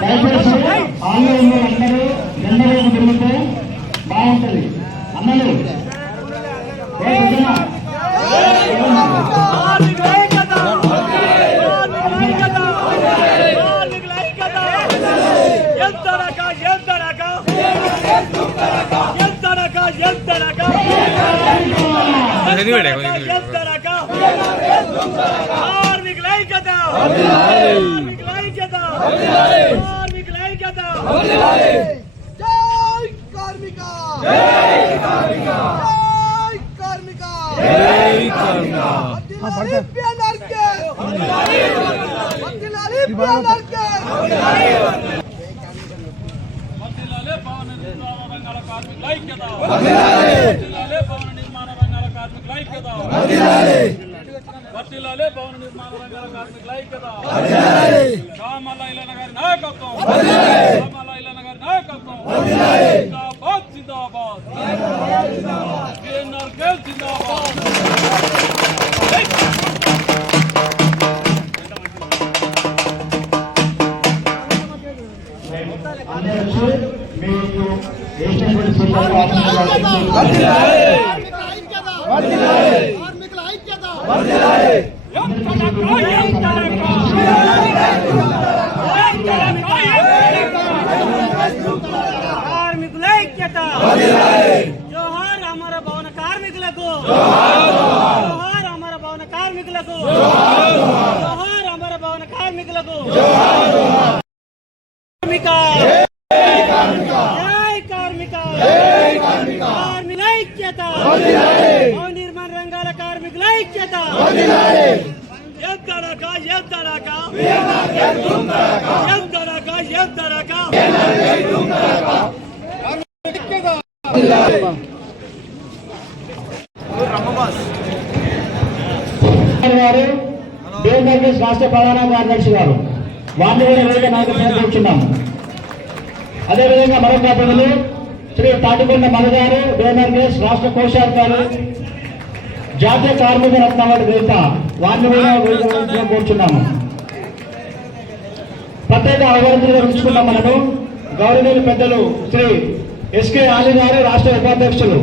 దయచేసి ఆన్లైన్ లో అందరూ ఎండలోకి తిరిగితే బాగుంటది. అన్నలు జోహార్ అమర భవన కార్మికులకు, జోహార్ అమర భవన కార్మికులకు, జోహార్ అమర భవన కార్మికులకు, కార్మిక జై కార్మిక, కార్మికుల ఐక్యత, భవన నిర్మాణ రంగాల కార్మికుల ఐక్యత. గారు దేవనగర్ రాష్ట్ర ప్రధాన కార్యదర్శి గారు వారిని కూడా వేదిక నాయకులు కూర్చున్నాం. అదేవిధంగా మరొక అతిథులు శ్రీ తాటికొండ మధు గారు దేవనగర్ రాష్ట్ర కోశాధికారి జాతీయ కార్మిక రత్న అవార్డు గ్రహీత వారిని కూడా వేదిక కూర్చున్నాము. ప్రత్యేక అవార్డులుగా ఉంచుకున్నాం మనను గౌరవనీయులు పెద్దలు శ్రీ ఎస్కే ఆలీ గారు రాష్ట్ర ఉపాధ్యక్షులు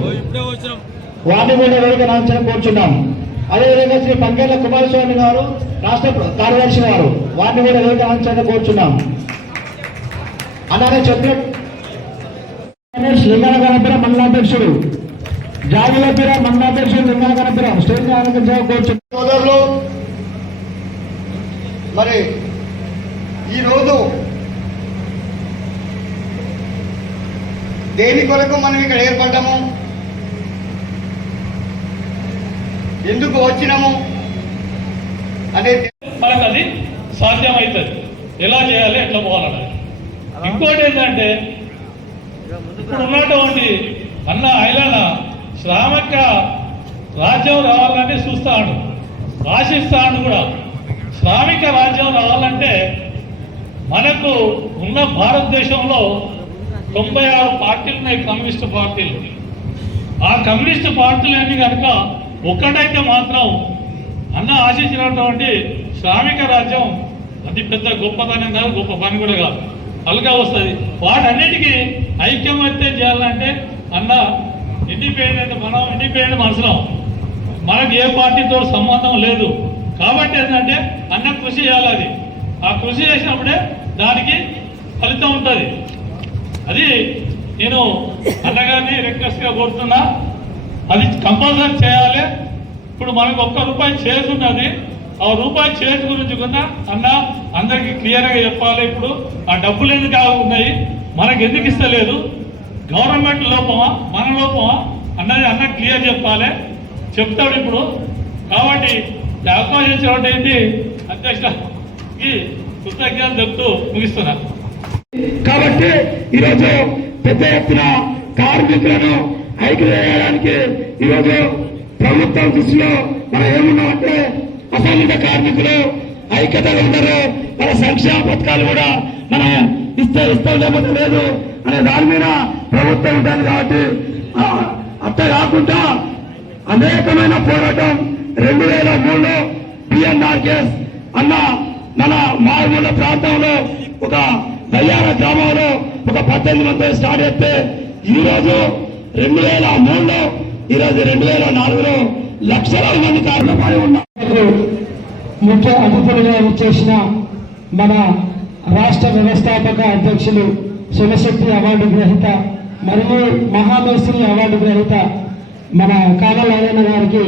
వారిని కూడా వేదిక నాయకులు కూర్చున్నాం. అదేవిధంగా శ్రీ పంకేళ్ల కుమారస్వామి గారు రాష్ట్ర కార్యదర్శి గారు వారిని కూడా వేదిక నాయకులు కూర్చున్నాం. అలానే చెప్పిన లింగాల గణపురం మండలాధ్యక్షుడు జాగిలపీర మండలాధ్యక్షుడు లింగాల గణపురం స్టేజ్ కూర్చున్నాం. సోదరులు, మరి ఈరోజు దేని కొరకు మనం ఇక్కడ ఏర్పడ్డాము, ఎందుకు వచ్చినాము అనేది మనకు అది సాధ్యమవుతుంది. ఎలా చేయాలి, ఎట్లా పోవాలన్నది. ఇంకోటి ఏంటంటే ఇప్పుడు ఉన్నటువంటి అన్న ఐలన శ్రామిక రాజ్యం రావాలని చూస్తాడు, ఆశిస్తాడు కూడా. శ్రామిక రాజ్యం రావాలంటే మనకు ఉన్న భారతదేశంలో 96 పార్టీలు ఉన్నాయి, కమ్యూనిస్టు పార్టీలు. ఆ కమ్యూనిస్టు పార్టీలన్నీ కనుక ఒక్కటైతే మాత్రం అన్న ఆశించినటువంటి శ్రామిక రాజ్యం అది పెద్ద గొప్పతనం కాదు, గొప్ప పని కూడా కాదు, అలగా వస్తుంది. వాటన్నిటికీ ఐక్యమత్యం చేయాలంటే అన్న ఇండిపెండెంట్, మనం ఇండిపెండెంట్ మనుషులం, మనకు ఏ పార్టీతో సంబంధం లేదు. కాబట్టి ఏంటంటే అన్న కృషి చేయాలి. అది ఆ కృషి చేసినప్పుడే దానికి ఫలితం ఉంటుంది. అది నేను అన్నగారిని రిక్వెస్ట్గా కోరుతున్నా, అది కంపల్సరీ చేయాలి. ఇప్పుడు మనకు ₹1 చేస్తున్నది, ఆ రూపాయి చేతి గురించి కూడా అన్న అందరికీ క్లియర్గా చెప్పాలి. ఇప్పుడు ఆ డబ్బులు ఎందుకు ఉన్నాయి, మనకు ఎందుకు ఇస్తలేదు, గవర్నమెంట్ లోపమా మన లోపమా అన్నది అన్న క్లియర్ చెప్పాలి, చెప్తాడు ఇప్పుడు. కాబట్టి అవకాశం ఇచ్చినటువంటి అధ్యక్షుడికి కృతజ్ఞతలు చెప్తూ ముగిస్తున్నా. కాబట్టి ఈరోజు పెద్ద ఎత్తున కార్మికులను ఐక్య చేయడానికి ఈరోజు ప్రభుత్వం దృష్టిలో మనం ఏమున్నామంటే అసంఘటిత కార్మికులు ఐక్యతగా ఉండరు, మన సంక్షేమ పథకాలు కూడా మనం ఇస్తాం లేకపోతే లేదు అనే దాని మీద ప్రభుత్వం ఉంటుంది. కాబట్టి అట్ట కాకుండా అనేకమైన పోరాటం 2003లో పిఎన్ఆర్ కేస్ అన్న మన మారుమూల ప్రాంతంలో ఒక దయ్యార గ్రామంలో ఒక 18 మంది స్టార్ట్ చేస్తే ఈరోజు 2003లో ఈరోజు 2004లో లక్షలాది మంది కార్మికులు ఉన్నారు. ముఖ్య అతిథులుగా వచ్చేసిన మన రాష్ట్ర వ్యవస్థాపక అధ్యక్షులు శివశక్తి అవార్డు గ్రహీత మరియు మహామేశ్వరి అవార్డు గ్రహీత మన కామల్ నారాయణ గారికి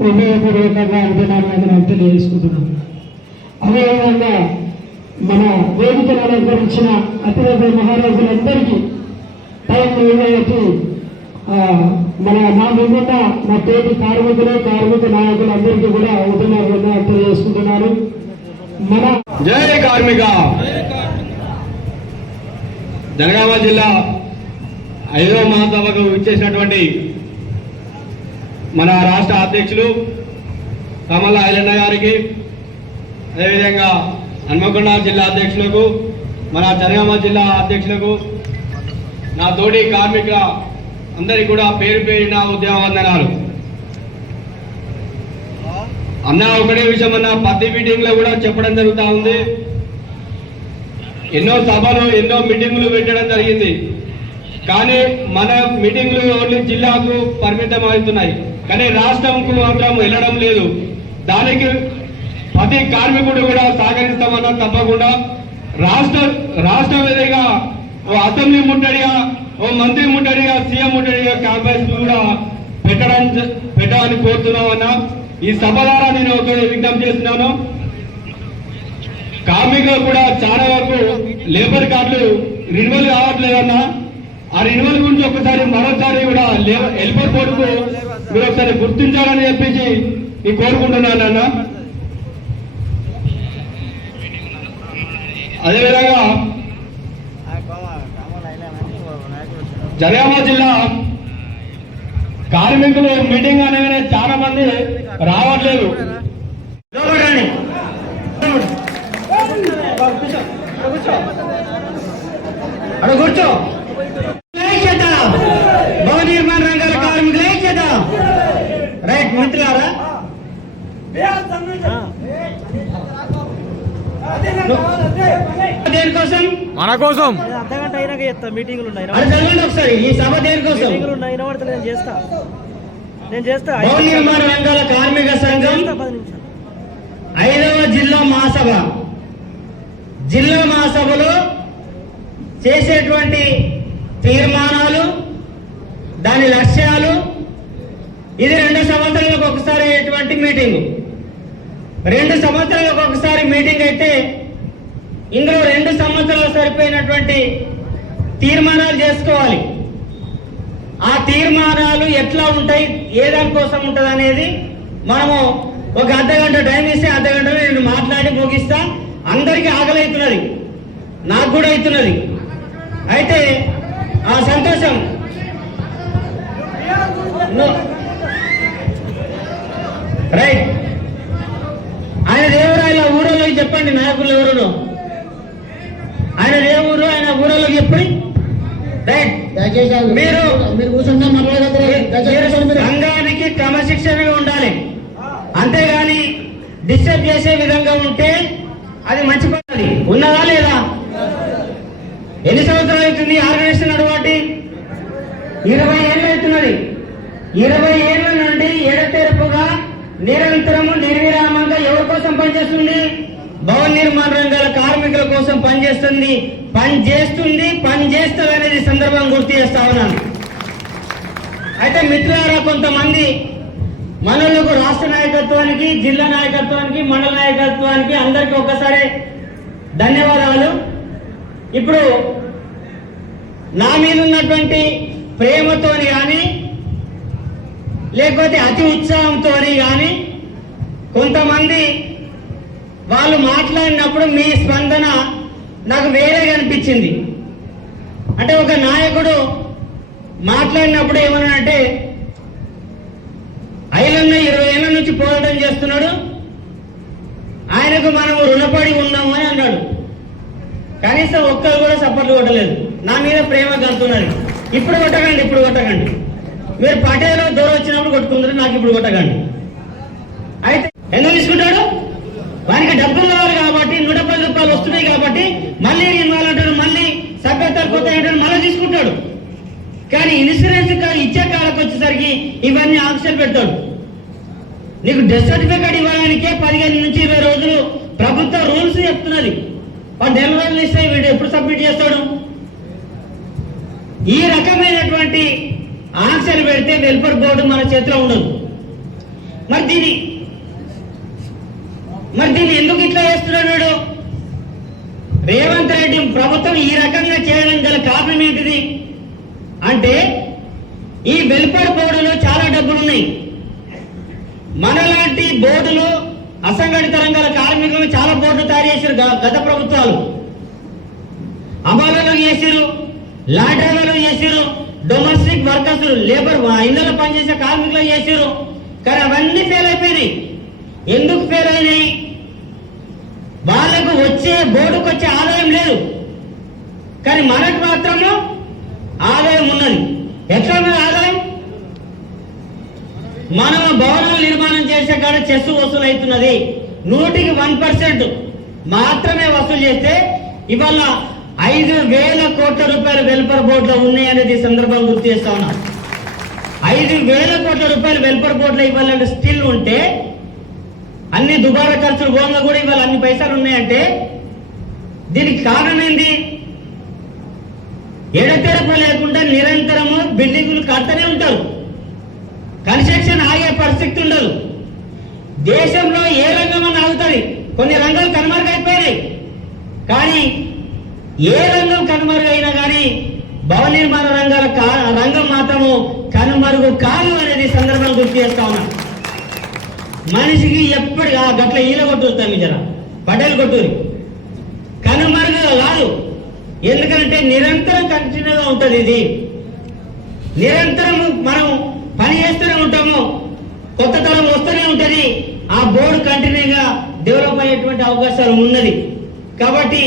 హృదయపూర్వకంగా అభినందనలు తెలియజేసుకుంటున్నాం. అదేవిధంగా మన వేదికను అలంకరించిన అతిరథ మహారాజులందరికీ టైం నిర్ణయించి మన నా ముందున్న మా తోటి కార్మిక నాయకులందరికీ కూడా ఉదయం తెలియజేసుకుంటున్నారు. మన జై కార్మిక. జనగామ జిల్లా 5వ మహాసభకు ఇచ్చేసినటువంటి మన రాష్ట్ర అధ్యక్షులు కమల ఐలన్న గారికి, అదేవిధంగా హన్మకొండ జిల్లా అధ్యక్షులకు, మన జనగామ జిల్లా అధ్యక్షులకు, నా తోటి కార్మికుల అందరికీ కూడా పేరు పేరిన ఉద్యమవందనాలు. అన్న ఒకటే విషయం అన్న, ప్రతి మీటింగ్ లో కూడా చెప్పడం జరుగుతూ ఉంది. ఎన్నో సభలు ఎన్నో మీటింగులు పెట్టడం జరిగింది, కానీ మన మీటింగ్లు ఓన్లీ జిల్లాకు పరిమితం అవుతున్నాయి, కానీ రాష్ట్రంకు మాత్రం వెళ్ళడం లేదు. దానికి ప్రతి కార్మికుడు కూడా సహకరిస్తామన్నా తప్పకుండా రాష్ట్ర విధిగా ఓ అసెంబ్లీ ముట్టడిగా, ఓ మంత్రి ముట్టడిగా, సీఎం ముట్టడిగా క్యాంపస్ కూడా పెట్టాలని కోరుతున్నామన్నా. ఈ సభ ద్వారా నేను ఒక విజ్ఞప్తి చేస్తున్నాను. కార్మికులు కూడా చాలా వరకు లేబర్ కార్డులు రిన్యువల్ కావట్లేదన్నా. ఆ రిన్యువల్ గురించి ఒకసారి మరోసారి కూడా హెల్పర్ కోర్టుకు మీరు ఒకసారి గుర్తించాలని చెప్పేసి నేను కోరుకుంటున్నాను అన్న. అదేవిధంగా జనగామ జిల్లా కార్మికులు మీటింగ్ అనగానే చాలా మంది రావట్లేదు. అక్కడ కూర్చో. భవన నిర్మాణ రంగాల కార్మికులు ఐక్యత. రైట్ మిత్రులారా, దేనికోసం? మన కోసం. అర్ధగంట అయినాక చేస్తా. మీటింగ్లు ఉన్నాయి ఒకసారి ఈ సభ దేనికోసం? నేను చేస్తా. భవన నిర్మాణ రంగాల కార్మిక సంఘం 5వ జిల్లా మహాసభ. జిల్లా మహాసభలో చేసేటువంటి తీర్మానాలు, దాని లక్ష్యాలు, ఇది 2 సంవత్సరాలకు ఒకసారి అయ్యేటువంటి మీటింగ్. 2 సంవత్సరాలకు ఒకసారి మీటింగ్ అయితే ఇందులో 2 సంవత్సరాలు సరిపోయినటువంటి తీర్మానాలు చేసుకోవాలి. ఆ తీర్మానాలు ఎట్లా ఉంటాయి, ఏ దానికోసం ఉంటుంది అనేది మనము ఒక అర్ధగంట టైం ఇస్తే అర్ధగంటలో నేను మాట్లాడి ముగిస్తా. అందరికీ ఆకలి అవుతున్నది, నాకు కూడా అవుతున్నది. అయితే సంతోషం. రైట్. ఆయన దేవుడు, ఆయన ఊరోళ్ళకి చెప్పండి, నాయకులు ఎవరు ఆయన దేవుడు, ఆయన ఊరోళ్ళకి చెప్పండి. రైట్. మీరు సంఘానికి క్రమశిక్షణగా ఉండాలి, అంతేగాని డిస్టర్బ్ చేసే విధంగా ఉంటే అది మంచి పద్ధతి. ఉన్నదా లేదా? ఎన్ని సంవత్సరాలు అవుతుంది ఆర్గనైజేషన్ నడవాటి? 20 ఏళ్ళు అవుతున్నది. 20 ఏళ్ల నుండి ఎడతెరపుగా నిరంతరము నిర్విరామంగా ఎవరి కోసం పనిచేస్తుంది? భవన నిర్మాణ రంగాల కార్మికుల కోసం పనిచేస్తుంది, పనిచేస్తుంది అనేది సందర్భం గుర్తు చేస్తా ఉన్నాను. అయితే మిత్రులారా, కొంతమంది మనలకు రాష్ట్ర నాయకత్వానికి, జిల్లా నాయకత్వానికి, మండల నాయకత్వానికి అందరికీ ఒక్కసారి ధన్యవాదాలు. ఇప్పుడు నా మీద ఉన్నటువంటి ప్రేమతోని కానీ లేకపోతే అతి ఉత్సాహంతో కానీ కొంతమంది వాళ్ళు మాట్లాడినప్పుడు మీ స్పందన నాకు వేరేగా అనిపించింది. అంటే ఒక నాయకుడు మాట్లాడినప్పుడు ఏమన్నా అంటే, ఐలన్న 20 ఏళ్ల నుంచి పోరాటం చేస్తున్నాడు, ఆయనకు మనము రుణపడి ఉన్నాము అని అన్నాడు. కనీసం ఒక్కరు కూడా సపోర్ట్లు కొట్టలేదు. నా మీద ప్రేమ కలుతున్నది. ఇప్పుడు కొట్టకండి. మీరు పటేలో దూరం వచ్చినప్పుడు కొట్టుకుంటారు, నాకు ఇప్పుడు కొట్టకండి. అయితే ఎందుకు తీసుకుంటాడు? వానికి డబ్బులు కావాలి కాబట్టి, 110 రూపాయలు వస్తున్నాయి కాబట్టి మళ్ళీ ఇవ్వాలంటాడు, మళ్ళీ సభ్యతలు పోతాయంటాడు, మళ్ళీ తీసుకుంటాడు. కానీ ఇన్సూరెన్స్ ఇచ్చే కాలకు వచ్చేసరికి ఇవన్నీ ఆంక్షలు పెడతాడు. నీకు డెత్ సర్టిఫికేట్ ఇవ్వడానికే 15 నుంచి 20 రోజులు ప్రభుత్వ రూల్స్ చెప్తున్నది. వాడు 10 రోజులు ఇస్తే వీడు ఎప్పుడు సబ్మిట్ చేస్తాడు? ఈ రకమైనటువంటి ఆంక్షలు పెడితే వెల్ఫేర్ బోర్డు మన చేతిలో ఉండదు. మరి దీన్ని ఎందుకు ఇట్లా చేస్తున్నాడు? రేవంత్ రెడ్డి ప్రభుత్వం ఈ రకంగా చేయడం గల కారణం ఏంటిది అంటే, ఈ వెల్ఫేర్ బోర్డులో చాలా డబ్బులున్నాయి. మనలాంటి బోర్డులు, అసంఘటిత రంగాల కార్మికులు చాలా బోర్డులు తయారు చేశారు గత ప్రభుత్వాలు. అమలులో చేశారు, లాటరీలో చేశారు, డొమెస్టిక్ వర్కర్స్, లేబర్ ఇళ్లలో పనిచేసే కార్మికులు చేశారు. కానీ అవన్నీ ఫెయిల్ అయిపోయినాయి. ఎందుకు ఫెయిల్ అయినాయి? వాళ్ళకు బోర్డుకు వచ్చే ఆదాయం లేదు, కానీ మనకు మాత్రము ఆదాయం ఉన్నది. ఎట్లా ఉన్నది ఆదాయం? మనం భవనాలు నిర్మాణం చేసే కాడ చెస్సు వసూలు అవుతున్నది. 100కి 1% మాత్రమే వసూలు చేస్తే ఇవాళ 5,000 కోట్ల రూపాయలు వెల్ఫేర్ బోర్డులో ఉన్నాయనేది సందర్భంగా గుర్తు చేస్తా ఉన్నా. 5,000 కోట్ల రూపాయలు వెల్ఫేర్ బోర్డులో ఇవ్వాలంటే స్టిల్ ఉంటే, అన్ని దుబారా ఖర్చులు పోగా కూడా ఇవాళ అన్ని పైసలు ఉన్నాయంటే దీనికి కారణం ఏంది? ఎడతెరపు లేకుండా నిరంతరము బిల్డింగులు కడుతూనే ఉంటారు, కన్స్ట్రక్షన్ ఆగే పరిస్థితి ఉండదు. దేశంలో ఏ రంగం అని ఆగుతుంది? కొన్ని రంగాలు కనుమరుగైపోయినాయి, కానీ ఏ రంగం కనుమరుగైనా కానీ భవన నిర్మాణ రంగం మాత్రము కనుమరుగు కాదు అనేది సందర్భం గుర్తు చేస్తా ఉన్నా. మనిషికి ఎప్పుడు గట్ల ఈల కొట్టుతాం, జర పటేలు కొట్టూరి కనుమరుగు కాదు. ఎందుకంటే నిరంతరం కంటిన్యూగా ఉంటుంది. ఇది నిరంతరం మనం పని చేస్తూనే ఉంటాము, కొత్త తరం వస్తూనే ఉంటుంది. ఆ బోర్డు కంటిన్యూగా డెవలప్ అయ్యేటువంటి అవకాశాలు ఉన్నది. కాబట్టి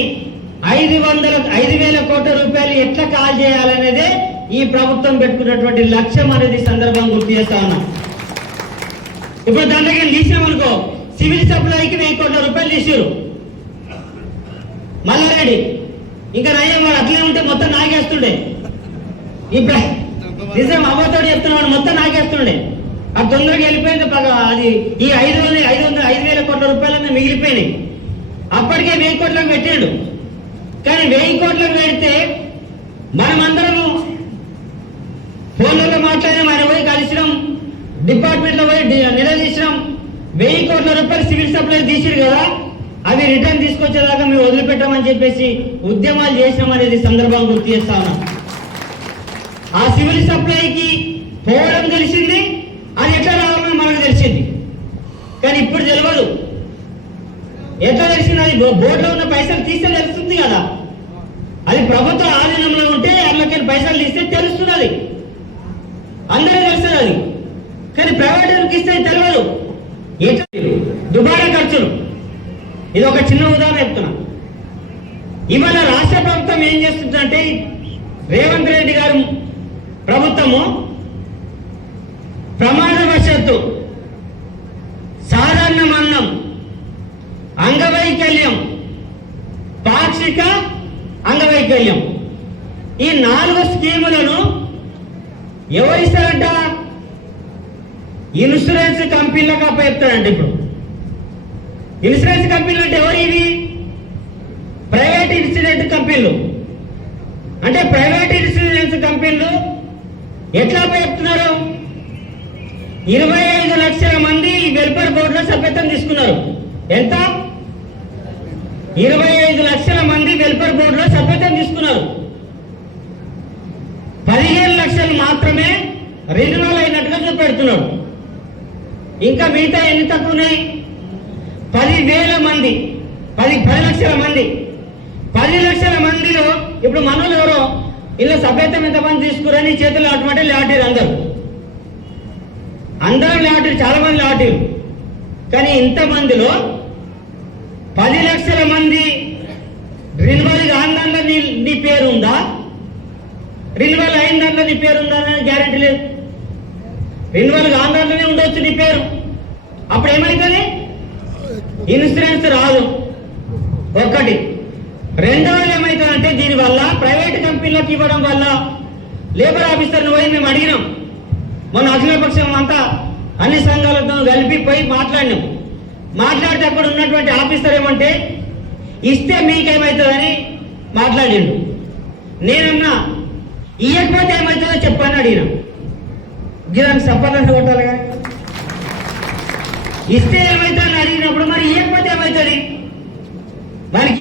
5,000 కోట్ల రూపాయలు ఎట్లా కాల్ చేయాలనేదే ఈ ప్రభుత్వం పెట్టుకున్నటువంటి లక్ష్యం అనేది సందర్భం గుర్తు చేస్తా ఉన్నా. ఇప్పుడు దాంట్లోకి తీసినామనుకో, సివిల్ సప్లైకి 1,000 కోట్ల రూపాయలు తీసారు మల్లారెడ్డి. ఇంకా నయ్యం అట్లే ఉంటే మొత్తం నాగేస్తుండే. ఇప్పుడు నిజం అవ్వతోడు చెప్తున్నాడు, మొత్తం నాగేస్తుండే. అది తొందరగా వెళ్ళిపోయింది. అది ఈ 5,000 కోట్ల రూపాయలన్నీ మిగిలిపోయినాయి. అప్పటికే 1,000 కోట్లకు పెట్టాడు. కానీ 1,000 కోట్లకు పెడితే మనమందరము ఫోన్లలో మాట్లాడినాం, ఆయన పోయి కలిసినాం, డిపార్ట్మెంట్ లో పోయి నిలదీసినాం. 1,000 కోట్ల రూపాయలు సివిల్ సప్లై తీసిరు కదా, అవి రిటర్న్ తీసుకొచ్చేదాకా మేము వదిలిపెట్టామని చెప్పేసి ఉద్యమాలు చేసినాం అనేది సందర్భం గుర్తు చేస్తా ఉన్నాం. ఆ సివిల్ సప్లైకి పోవడం తెలిసింది, అది ఎట్లా రావాలని మనకు తెలిసింది. కానీ ఇప్పుడు తెలియదు. ఎట్లా తెలిసింది? అది బోర్డులో ఉన్న పైసలు తీస్తే తెలుస్తుంది కదా. అది ప్రభుత్వ ఆధీనంలో ఉంటే అట్లా అకౌంట్లోకి పైసలు తీస్తే తెలుస్తున్నది, అందరూ తెలుస్తుంది అది. కానీ ప్రైవేట్ ఇస్తే తెలియదు. ఎట్లా దుబారా ఖర్చులు. ఇది ఒక చిన్న ఉదాహరణ చెప్తున్నా. ఇవాళ రాష్ట్ర ప్రభుత్వం ఏం చేస్తుందంటే, రేవంత్ రెడ్డి గారు ప్రభుత్వము ప్రమాదవశత్తు సాధారణ మరణం, అంగవైకల్యం, పాక్షిక అంగవైకల్యం, ఈ 4 స్కీములను ఎవరిస్తారంట? ఇన్సూరెన్స్ కంపెనీలకు అప్పచెప్తారంట. ఇప్పుడు ఇన్సూరెన్స్ కంపెనీలు అంటే ఎవరు? ఇవి ప్రైవేట్ ఇన్సూరెన్స్ కంపెనీలు. అంటే ప్రైవేట్ ఇన్సూరెన్స్ కంపెనీలు ఎట్లా అప్పచెప్తున్నారు? 25 లక్షల మంది వెల్ఫేర్ బోర్డులో సభ్యత్వం తీసుకున్నారు. ఎంత? 25 లక్షల మంది వెల్ఫేర్ బోర్డులో సభ్యత్వం తీసుకున్నారు. 15 లక్షలు మాత్రమే రెన్యువల్ అయినట్టుగా చూపెడుతున్నాడు. ఇంకా మిగతా ఎన్ని తక్కువ ఉన్నాయి? 10,000 మంది, 10 లక్షల మంది. 10 లక్షల మందిలో ఇప్పుడు మనోళ్ళు ఎవరో ఇలా సభ్యత్వం ఎంతమంది తీసుకురని చేతులు ఆటమంటే లాటీరు. అందరూ లాటీరు, చాలా మంది లాటీరు. కానీ ఇంతమందిలో 10 లక్షల మంది రెన్యువల్ కాని దాంట్లో నీ పేరు ఉందా? రెన్యువల్ అయిన దాంట్లో నీ పేరు ఉందా అని గ్యారెంటీ లేదు. రెన్యువల్ కాని దాంట్లోనే ఉండొచ్చు నీ పేరు. అప్పుడు ఏమవుతుంది? ఇన్సూరెన్స్ రాదు. ఒకటి. రెండవది ఏమవుతుందంటే, దీనివల్ల ప్రైవేట్ కంపెనీలకు ఇవ్వడం వల్ల లేబర్ ఆఫీసర్ని పోయి మేము అడిగినాం. మన అఖిలపక్షం అంతా అన్ని సంఘాలతో కలిపి పోయి మాట్లాడినాం. మాట్లాడితే అక్కడ ఉన్నటువంటి ఆఫీసర్ ఏమంటే, ఇస్తే మీకేమవుతుందని మాట్లాడిండు. నేనన్నా ఇవ్వకపోతే ఏమవుతుందో చెప్పని అడిగినా. గిరానికి సఫలంగా కొట్టాలి కానీ ఇస్తే ఏమవుతుందని అడిగినప్పుడు మరి ఇవ్వకపోతే ఏమవుతుంది? మనకి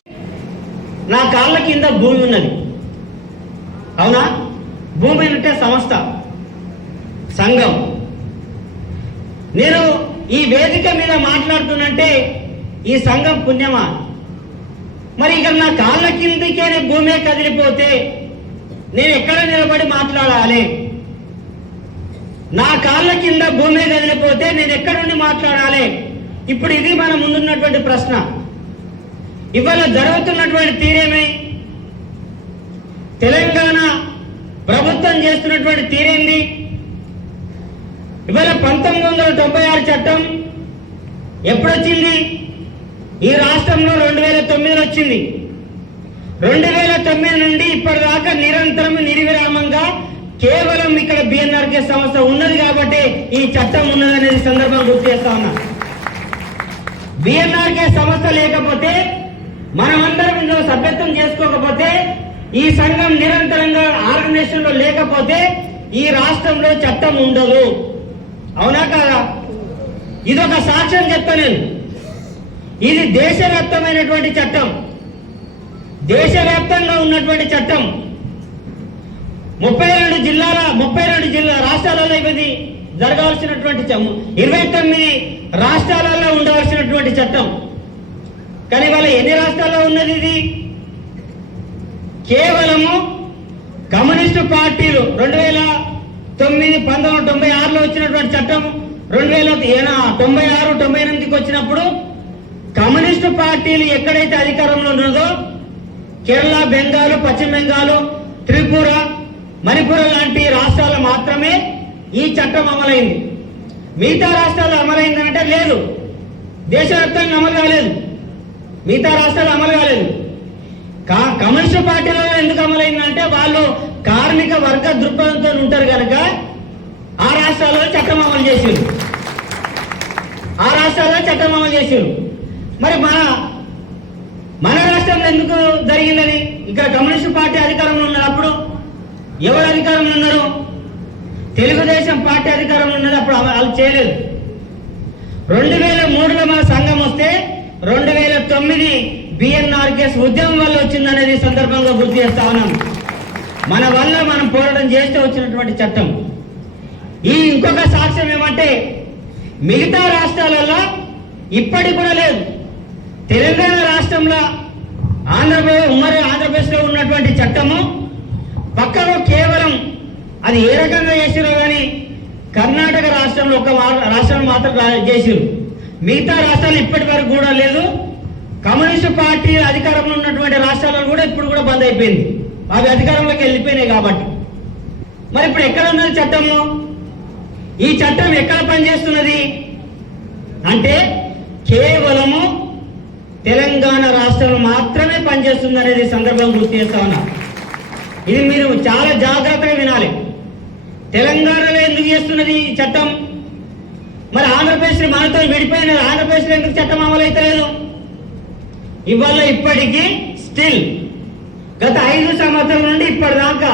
నా కాళ్ళ కింద భూమి ఉన్నది, అవునా? భూమి అంటే సంస్థ, సంఘం. నేను ఈ వేదిక మీద మాట్లాడుతున్నంటే ఈ సంఘం పుణ్యమా? మరి ఇక నా కాళ్ళ కిందకే భూమే కదిలిపోతే నేను ఎక్కడ నిలబడి మాట్లాడాలి? నా కాళ్ళ కింద భూమే కదిలిపోతే నేను ఎక్కడ నుండి మాట్లాడాలి? ఇప్పుడు ఇది మన ముందున్నటువంటి ప్రశ్న. ఇవాళ జరుగుతున్నటువంటి తీరేమై? తెలంగాణ ప్రభుత్వం చేస్తున్నటువంటి తీరేంది? ఇవాళ 1996 చట్టం ఎప్పుడొచ్చింది? ఈ రాష్ట్రంలో 2009 వచ్చింది. 2009 నుండి ఇప్పటిదాకా నిరంతరం నిర్విరామంగా కేవలం ఇక్కడ బిఎన్ఆర్కే సంస్థ ఉన్నది కాబట్టి ఈ చట్టం ఉన్నదనేది సందర్భం గుర్తు చేస్తా ఉన్నా. బిఎన్ఆర్కే సంస్థ లేకపోతే, మనమందరం ఇందులో సభ్యత్వం చేసుకోకపోతే, ఈ సంఘం నిరంతరంగా ఆర్గనైజేషన్ లో లేకపోతే ఈ రాష్ట్రంలో చట్టం ఉండదు. అవునా కాదా? ఇదొక సాక్ష్యం చెప్తా నేను. ఇది దేశవ్యాప్తమైనటువంటి చట్టం, దేశవ్యాప్తంగా ఉన్నటువంటి చట్టం. 32 జిల్లా రాష్ట్రాలలో ఇది జరగాల్సినటువంటి 29 రాష్ట్రాలలో ఉండాల్సినటువంటి చట్టం. కానీ వాళ్ళ ఎన్ని రాష్ట్రాల్లో ఉన్నది? ఇది కేవలము కమ్యూనిస్టు పార్టీలు 1996లో వచ్చినటువంటి చట్టం 2096, 98కి వచ్చినప్పుడు కమ్యూనిస్టు పార్టీలు ఎక్కడైతే అధికారంలో ఉన్నదో కేరళ, బెంగాల్, పశ్చిమ బెంగాల్, త్రిపుర, మణిపురం లాంటి రాష్ట్రాలు మాత్రమే ఈ చట్టం అమలైంది. మిగతా రాష్ట్రాలు అమలైందంటే లేదు, దేశవ్యాప్తంగా అమలు కాలేదు. మిగతా రాష్ట్రాలు అమలు కాలేదు. కమ్యూనిస్టు పార్టీలలో ఎందుకు అమలైందంటే వాళ్ళు కార్మిక వర్గ దృక్పథంతో ఉంటారు కనుక ఆ రాష్ట్రాల్లో చట్టం అమలు చేసారు. మరి మన రాష్ట్రంలో ఎందుకు జరిగిందని? ఇక్కడ కమ్యూనిస్టు పార్టీ అధికారంలో ఉన్నారు. అప్పుడు ఎవరు అధికారంలో ఉన్నారు? తెలుగుదేశం పార్టీ అధికారంలో ఉన్నది. అప్పుడు వాళ్ళు చేయలేదు. 2003లో మన సంఘం వస్తే 2009 బిఎన్ఆర్కేఎస్ ఉద్యమం వల్ల వచ్చిందనేది సందర్భంగా గుర్తు చేస్తా ఉన్నాం. మన వల్ల మనం పోరాటం చేస్తే వచ్చినటువంటి చట్టం. ఈ ఇంకొక సాక్ష్యం ఏమంటే, మిగతా రాష్ట్రాలలో ఇప్పటికి కూడా లేదు. తెలంగాణ రాష్ట్రంలో ఉమ్మడి ఆంధ్రప్రదేశ్లో ఉన్నటువంటి చట్టము పక్కలో కేవలం అది ఏ రకంగా చేసిరో కానీ కర్ణాటక రాష్ట్రంలో ఒక రాష్ట్రం మాత్రం చేసిరు. మిగతా రాష్ట్రాలు ఇప్పటి వరకు కూడా లేదు. కమ్యూనిస్టు పార్టీ అధికారంలో ఉన్నటువంటి రాష్ట్రాలలో కూడా ఇప్పుడు కూడా బంద్ అయిపోయింది. అవి అధికారంలోకి వెళ్ళిపోయినాయి కాబట్టి. మరి ఇప్పుడు ఎక్కడ ఉన్నది చట్టము? ఈ చట్టం ఎక్కడ పనిచేస్తున్నది అంటే కేవలము తెలంగాణ రాష్ట్రంలో మాత్రమే పనిచేస్తుంది అనేది సందర్భం గుర్తు చేస్తా ఉన్నా. ఇది మీరు చాలా జాగ్రత్తగా వినాలి. తెలంగాణలో ఎందుకు చేస్తున్నది ఈ చట్టం? మరి ఆంధ్రప్రదేశ్ మనతో విడిపోయిన ఆంధ్రప్రదేశ్లో ఎందుకు చట్టం అమలు అవుతలేదు? ఇవాళ ఇప్పటికీ స్టిల్ గత 5 సంవత్సరాల నుండి ఇప్పటిదాకా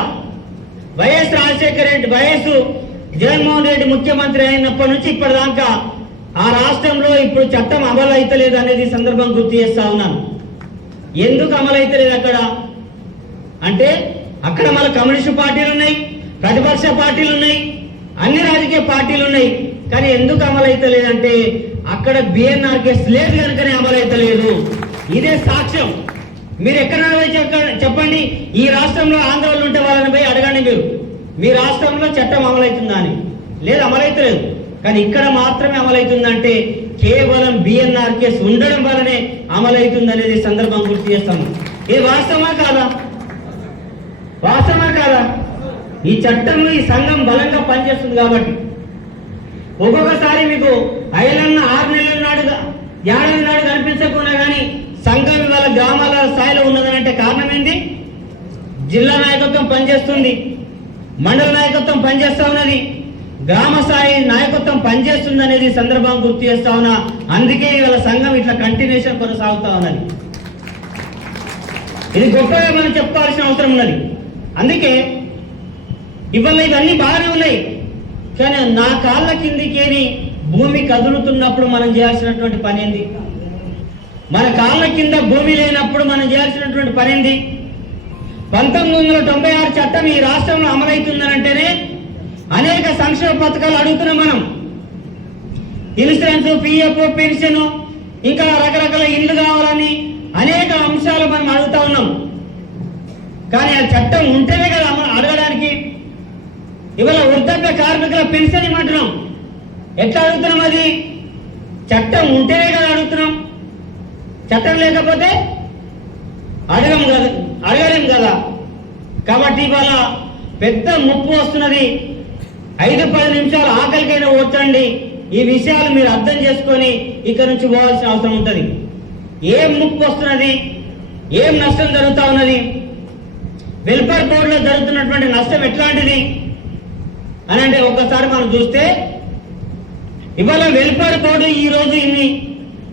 వైఎస్ రాజశేఖర రెడ్డి జగన్మోహన్ రెడ్డి ముఖ్యమంత్రి అయినప్పటి నుంచి ఇప్పటిదాకా ఆ రాష్ట్రంలో ఇప్పుడు చట్టం అమలు అయితలేదు అనేది సందర్భం గుర్తు చేస్తా ఉన్నాను. ఎందుకు అమలు అయితలేదు అక్కడ అంటే అక్కడ మన కమ్యూనిస్టు పార్టీలు ఉన్నాయి, ప్రతిపక్ష పార్టీలు ఉన్నాయి, అన్ని రాజకీయ పార్టీలు ఉన్నాయి. కానీ ఎందుకు అమలు అయితలేదంటే అక్కడ బిఎన్ఆర్కేస్ లేదు కనుకనే అమలు అయితలేదు. ఇదే సాక్ష్యం. మీరు ఎక్కడ చెప్పండి, ఈ రాష్ట్రంలో ఆంధ్రలో ఉంటే వాళ్ళని పోయి అడగండి. మీరు మీ రాష్ట్రంలో చట్టం అమలవుతుందా అని. లేదు, అమలైతలేదు. కానీ ఇక్కడ మాత్రమే అమలవుతుందంటే కేవలం బిఎన్ఆర్కేస్ ఉండడం వల్లనే అమలవుతుంది అనేది సందర్భం గుర్తు చేస్తాము. ఇది వాస్తవమా కాదా? వాస్తవమా కాదా? ఈ చట్టంలో ఈ సంఘం బలంగా పనిచేస్తుంది కాబట్టి ఒక్కొక్కసారి మీకు ఐలన్న 6 నెలల నాడు 7 నాడు కనిపించకుండా కానీ సంఘం ఇవాళ గ్రామాల స్థాయిలో ఉన్నదనంటే కారణం ఏంటి? జిల్లా నాయకత్వం పనిచేస్తుంది, మండల నాయకత్వం పనిచేస్తా ఉన్నది, గ్రామ స్థాయి నాయకత్వం పనిచేస్తుంది అనేది సందర్భం గుర్తు చేస్తా ఉన్నా. అందుకే ఇవాళ సంఘం ఇట్లా కంటిన్యూషన్ కొనసాగుతా ఉన్నది. ఇది గొప్పగా మనం చెప్పుకోవాల్సిన అవసరం ఉన్నది. అందుకే ఇవాళ ఇవన్నీ బాగానే ఉన్నాయి. కానీ నా కాళ్ళ కిందికేని భూమి కదులుతున్నప్పుడు మనం చేయాల్సినటువంటి పని ఏంది? మన కాళ్ళ కింద భూమి లేనప్పుడు మనం చేయాల్సినటువంటి పని ఏంది? 1996 చట్టం ఈ రాష్ట్రంలో అమలవుతుందనంటేనే అనేక సంక్షేమ పథకాలు అడుగుతున్నాం మనం. ఇన్సూరెన్స్, పిఎఫ్, పెన్షన్, ఇంకా రకరకాల ఇల్లు కావాలని అనేక అంశాలు మనం అడుగుతా ఉన్నాం. కానీ ఆ చట్టం ఉంటేనే కదా అడగడానికి. ఇవాళ వృద్ధాప్య కార్మికుల పెన్షన్ ఇవ్వమంటున్నాం. ఎట్లా అడుగుతున్నాం? అది చట్టం ఉంటేనే కదా అడుగుతున్నాం. చట్టం లేకపోతే అడగలేం కదా. కాబట్టి ఇవాళ పెద్ద ముప్పు వస్తున్నది. 5-10 నిమిషాలు ఆకలికైనా ఓర్చండి. ఈ విషయాలు మీరు అర్థం చేసుకొని ఇక్కడ నుంచి పోవాల్సిన అవసరం ఉంటుంది. ఏం ముప్పు వస్తున్నది, ఏం నష్టం జరుగుతా ఉన్నది, వెల్ఫేర్ బోర్డులో జరుగుతున్నటువంటి నష్టం ఎట్లాంటిది అని అంటే ఒక్కసారి మనం చూస్తే ఇవాళ వెల్ఫేర్ బోర్డు ఈ రోజు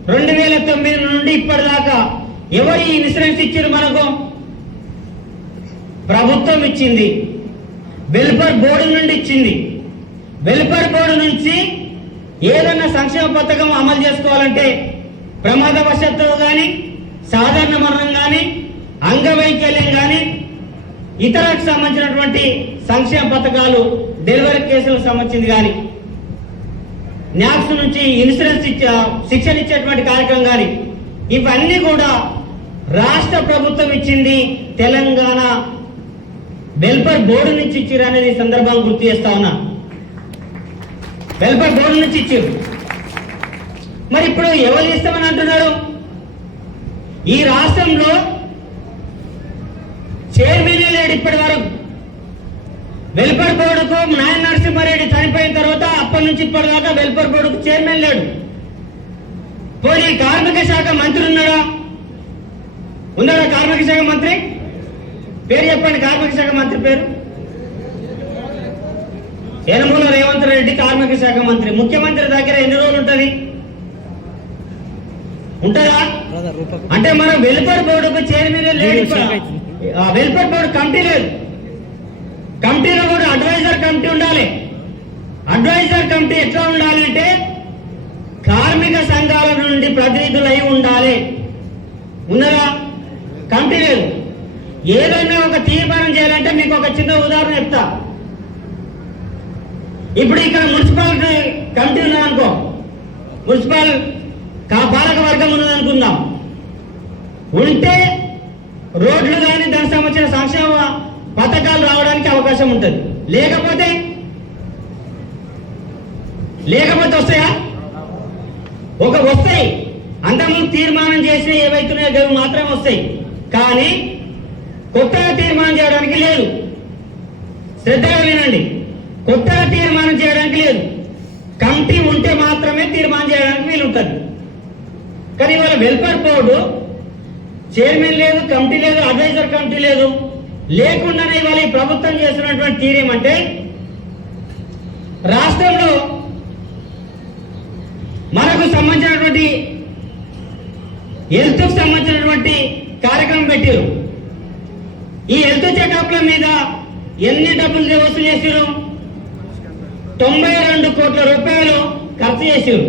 2009 నుండి ఇప్పటిదాకా ఎవరు ఈ ఇన్సూరెన్స్ ఇచ్చారు? మనకు ప్రభుత్వం ఇచ్చింది, వెల్ఫేర్ బోర్డు నుండి ఇచ్చింది. వెల్ఫేర్ బోర్డు నుంచి ఏదన్నా సంక్షేమ పథకం అమలు చేసుకోవాలంటే ప్రమాదవశాత్తు కానీ, సాధారణ మరణం కానీ, అంగవైకల్యం కానీ, ఇతరకు సంబంధించినటువంటి సంక్షేమ పథకాలు, డెలివరీ కేసులకు సంబంధించింది కానీ, న్యాక్స్ నుంచి ఇన్సూరెన్స్ శిక్షణ ఇచ్చేటువంటి కార్యక్రమం కానీ, ఇవన్నీ కూడా రాష్ట్ర ప్రభుత్వం ఇచ్చింది. తెలంగాణ వెల్ఫేర్ బోర్డు నుంచి ఇచ్చారు అనేది సందర్భంగా గుర్తు చేస్తా ఉన్నా. వెల్ఫేర్ బోర్డు నుంచి ఇచ్చారు. మరి ఇప్పుడు ఎవరు ఇస్తామని అంటున్నారు? ఈ రాష్ట్రంలో చైర్మన్ లేడు ఇప్పటి వరకు. వెల్ఫేర్ బోర్డుకు నాయన నరసింహారెడ్డి చనిపోయిన తర్వాత అప్పటి నుంచి ఇప్పటిదాకా వెల్ఫేర్ బోర్డుకు చైర్మన్ లేడు. పోనీ కార్మిక శాఖ మంత్రి ఉన్నాడా? కార్మిక శాఖ మంత్రి పేరు చెప్పండి. కార్మిక శాఖ మంత్రి పేరు యనమల రేవంత్ రెడ్డి కార్మిక శాఖ మంత్రి. ముఖ్యమంత్రి దగ్గర ఎన్ని రోజులు ఉంటది? ఉంటుందా? అంటే మనం వెల్ఫేర్ బోర్డుకు చైర్మన్ లేడు. వెల్ఫేర్ బోర్డు కమిటీ లేదు. కమిటీలో కూడా అడ్వైజర్ కమిటీ ఉండాలి. అడ్వైజర్ కమిటీ ఎట్లా ఉండాలి అంటే కార్మిక సంఘాల నుండి ప్రతినిధులు అయి ఉండాలి. ఉన్నారా? కమిటీ లేదు. ఏదైనా ఒక తీర్మానం చేయాలంటే మీకు ఒక చిన్న ఉదాహరణ చెప్తా. ఇప్పుడు ఇక్కడ మున్సిపాలిటీ కమిటీ ఉన్నదనుకో, మున్సిపల్ పాలక వర్గం ఉన్నదనుకుందాం. ఉంటే రోడ్లు కానీ దానికి సంబంధించిన సంక్షేమ పథకాలు రావడానికి అవకాశం ఉంటుంది. లేకపోతే వస్తాయా? వస్తాయి. అంతకుముందు తీర్మానం చేసిన ఏవైతున్నాయో అవి మాత్రమే వస్తాయి. కానీ కొత్తగా తీర్మానం చేయడానికి లేదు. శ్రద్ధగా వినండి, కొత్తగా తీర్మానం చేయడానికి లేదు. కమిటీ ఉంటే మాత్రమే తీర్మానం చేయడానికి వీలు ఉంటుంది. కానీ ఇవాళ వెల్ఫేర్ బోర్డు చైర్మన్ లేదు, కమిటీ లేదు, అడ్వైజర్ కమిటీ లేదు. లేకుండానే ఇవాళ ఈ ప్రభుత్వం చేస్తున్నటువంటి తీరేమంటే రాష్ట్రంలో మనకు సంబంధించినటువంటి హెల్త్కు సంబంధించినటువంటి కార్యక్రమం పెట్టారు. ఈ హెల్త్ చెకప్ల మీద ఎన్ని డబ్బులు వసూలు చేశారు? 92 కోట్ల రూపాయలు ఖర్చు చేశారు.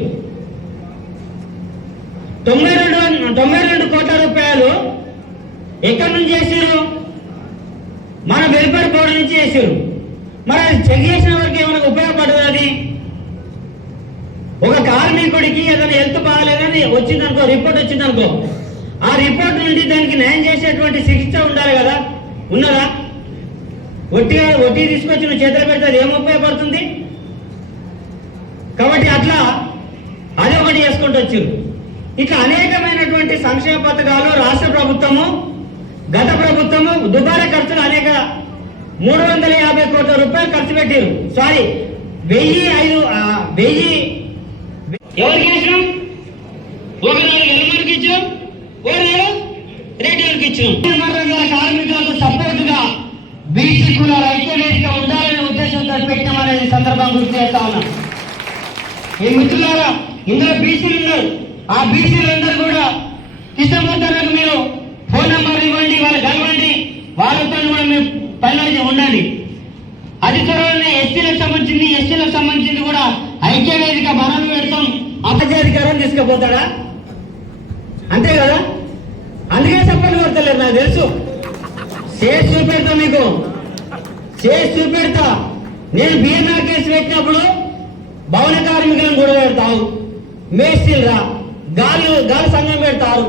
92 కోట్ల రూపాయలు ఎక్కడి నుంచి చేశారు? మన వెల్ఫేర్ బోర్డు నుంచి చేశారు. మరి అది చెక్ చేసిన వరకు ఏమైనా ఉపయోగపడదు. అది ఒక కార్మికుడికి ఏదైనా హెల్త్ బాగాలేదని వచ్చిందనుకో, రిపోర్ట్ వచ్చిందనుకో, ఆ రిపోర్ట్ నుండి దానికి న్యాయం చేసేటువంటి శిక్ష ఉండాలి కదా, ఉన్నదా? ఒట్టి తీసుకొచ్చి నువ్వు చేతులు పెడితే అది ఏం ఉపయోగపడుతుంది? కాబట్టి అట్లా అది ఒకటి చేసుకుంటూ వచ్చారు. ఇట్లా అనేకమైనటువంటి సంక్షేమ పథకాలు రాష్ట్ర ప్రభుత్వము, గత ప్రభుత్వము దుబారా ఖర్చులు అనేక 350 కోట్ల రూపాయలు ఖర్చు పెట్టారు. సారీ, 1000 ఎవరికి ఇచ్చినాం? 4 ఎల్ఎంఆర్కి ఇచ్చినాం, 4 రేడియోకి ఇచ్చినాం. కార్మికులకు సపోర్ట్ గా బీసీ కులాల ఐక్యవేదిక ఉండాలనే ఉద్దేశంతో పెట్టామనేది సందర్భం గుర్తు చేస్తా ఉన్నాం. ఈ మిత్రులారా, ఇందులో బీసీలు ఉన్నారు. ఆ బీసీలందరూ కూడా కృష్ణమూర్తి మీరు ఫోన్ నెంబర్ ఇవ్వండి, వాళ్ళు కలవండి, వాళ్ళతో కూడా మీరు పని ఉండండి. అది త్వరలోనే ఎస్టీలకు సంబంధించింది కూడా ఐక్యవేదిక మనం పెడతాం. అపజాధికారం తీసుకుపోతాడా? అంతే కదా. అందుకే సపోర్ట్ కొడతలేదు, నాకు తెలుసు. చేసి చూపెడతా, మీకు చేసి చూపెడతా. నేను బిఎన్ఆర్ కేసు పెట్టినప్పుడు భవన కార్మికులను కూడా పెడతావు, మేస్త్రీలరా, గాలి సంఘం పెడతారు,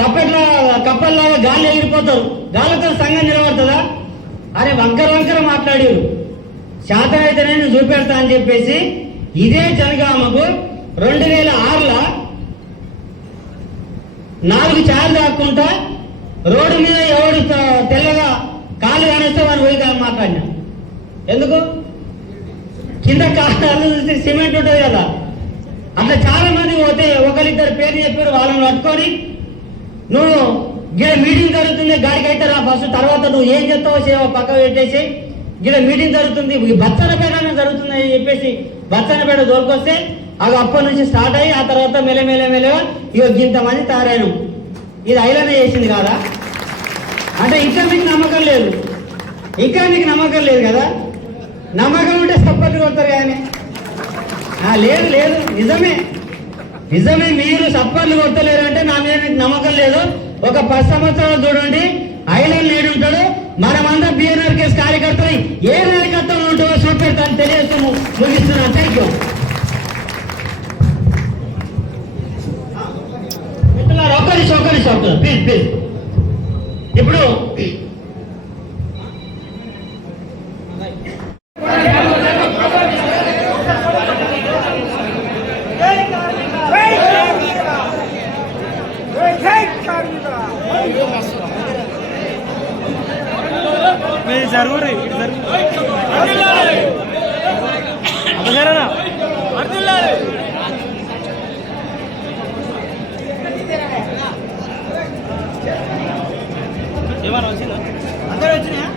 తప్పెట్లా కప్పల్లాగా గాలి ఎగిరిపోతారు, గాలితో సంఘం నిలబడుతుందా? అరే వంకర మాట్లాడారు. శాతం అయితే నేను చూపెడతా అని చెప్పేసి ఇదే జనగామకు 2006లో 4 ఛాయలు దాక్కుంటా రోడ్డు మీద ఎవడు తెల్లగా కాళ్ళు కానేస్తే వాడు పోయి మాట్లాడినా. ఎందుకు? కింద కాళ్ళు చూస్తే సిమెంట్ ఉంటుంది కదా. అట్లా చాలా మంది పోతే ఒకరిద్దరు పేరు చెప్పారు, వాళ్ళని పట్టుకొని నువ్వు గిడ మీటింగ్ జరుగుతుంది, గాడికి అయితే రా ఫస్ట్, తర్వాత నువ్వు ఏం చేస్తావో సేవ పక్క పెట్టేసి గిడ మీటింగ్ జరుగుతుంది, బచ్చనపేట జరుగుతుంది అని చెప్పేసి బచ్చనపేట దొరికొస్తే అది అప్పటి నుంచి స్టార్ట్ అయ్యి ఆ తర్వాత మెల్లగా ఇక ఇంతమంది తారాను. ఇది ఐలనే చేసింది కాదా? అంటే ఇంకా మీకు నమ్మకం లేదు కదా. నమ్మకం ఉంటే సపోర్ట్ కొడతారు కానీ లేదు, నిజమే మీరు సపోర్ట్లు కొట్టలేరు అంటే నా మీద మీకు నమ్మకం లేదు. ఒక 10 సంవత్సరాలు చూడండి, ఐలన్ లేడుంటాడు, మనమంతా బిఎన్ఆర్ కేసు కార్యకర్తలు ఏ నాయకత్వం ఉంటుందో చూపెడతాను తెలియజేస్తూ ముగిస్తున్నాను. Thank you. ఒక్క నిమిషం ప్లీజ్. ఇప్పుడు జరుగురు ఏమన్నా వచ్చిందా? అందరూ వచ్చినాయా?